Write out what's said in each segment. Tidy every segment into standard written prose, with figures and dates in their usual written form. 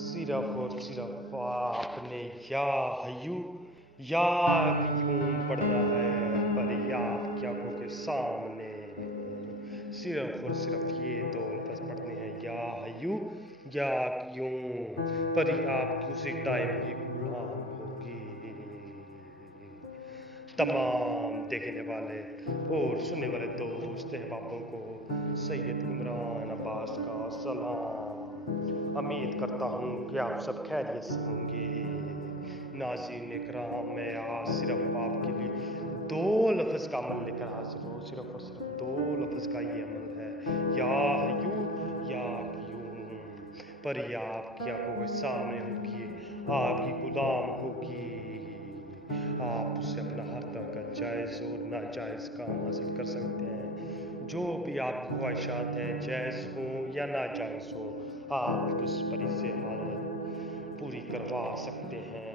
सिर्फ और सिर्फ आपने या हयू या क़य्यूम पढ़ना है पर आपकी आंखों के सामने। सिर्फ और सिर्फ ये दो लफ्ज़ पढ़ने हैं, या हयू या क़य्यूम, पर आपकी उसी टाइम की गुलाम होगी। तमाम देखने वाले और सुनने वाले दोस्त अहबाबों को सैयद इमरान अब्बास का सलाम। उम्मीद करता हूँ कि आप सब खैरियत से होंगे। नाज़रीन इकराम, मैं आज सिर्फ आपके लिए दो लफ्ज़ का अमल लेकर हाजिर हूँ। सिर्फ और सिर्फ दो लफ्ज़ का ये अमल है, या हयू या क़य्यूम, पर ये आपकी आंखों के सामने होगी, आपकी गुलाम होगी। आप उससे अपना हर तरह का जायज़ और नाजायज़ काम हासिल कर सकते हैं। जो भी आपकी ख्वाहिशात हैं, जायज़ हो या नाजायज़ हो, आप उस परी से पूरी करवा सकते हैं।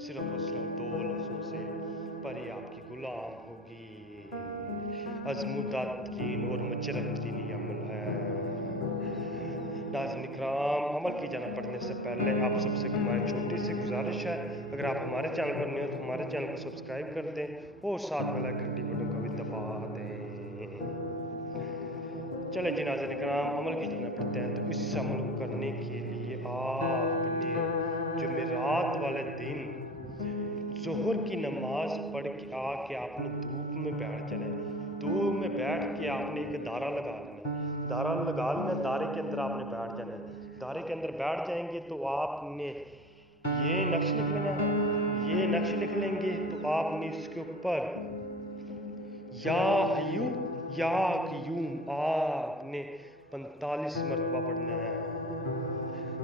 सिर्फ और सिर्फ दो लफ्ज़ों से परी आपकी गुलाम होगी। अज़मुद्दात कीन और मजरबतीन अमल है। नाज़रीन इकराम, अमल की जाना पढ़ने से पहले आप सबसे हमारी छोटी सी गुजारिश है, अगर आप हमारे चैनल पर नए हो तो हमारे चैनल को सब्सक्राइब कर दें और साथ में घंटी बटन को भी दबा दें। चले जी नाज़रीन इकराम, अमल की जाना पढ़ते हैं। तो इस अमल को करने के लिए आपने जुमेरात वाले दिन ज़ोहर की नमाज पढ़ के आके आपने धूप में बैठ जाना है। धूप में बैठ के आपने एक दारा लगा लेना, दारा लगा लेना, दारे के अंदर आपने बैठ जाना है। दारे के अंदर बैठ जाएंगे तो आपने ये नक्श लिख लेना। ये नक्श लिख लेंगे तो आपने इसके ऊपर या हयू या क़य्यूम आपने 45 मरतबा पढ़ना है।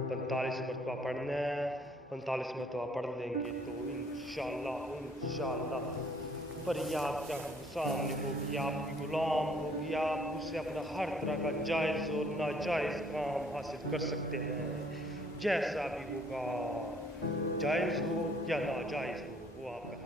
45 मरतबा पढ़ना है। 45 मरतबा पढ़ लेंगे तो इंशाअल्लाह परी आपके सामने होगी, आपकी गुलाम होगी। आप उससे अपना हर तरह का जायज़ और नाजायज़ काम हासिल कर सकते हैं। जैसा भी होगा, जायज़ हो या नाजायज़ हो, वो आपका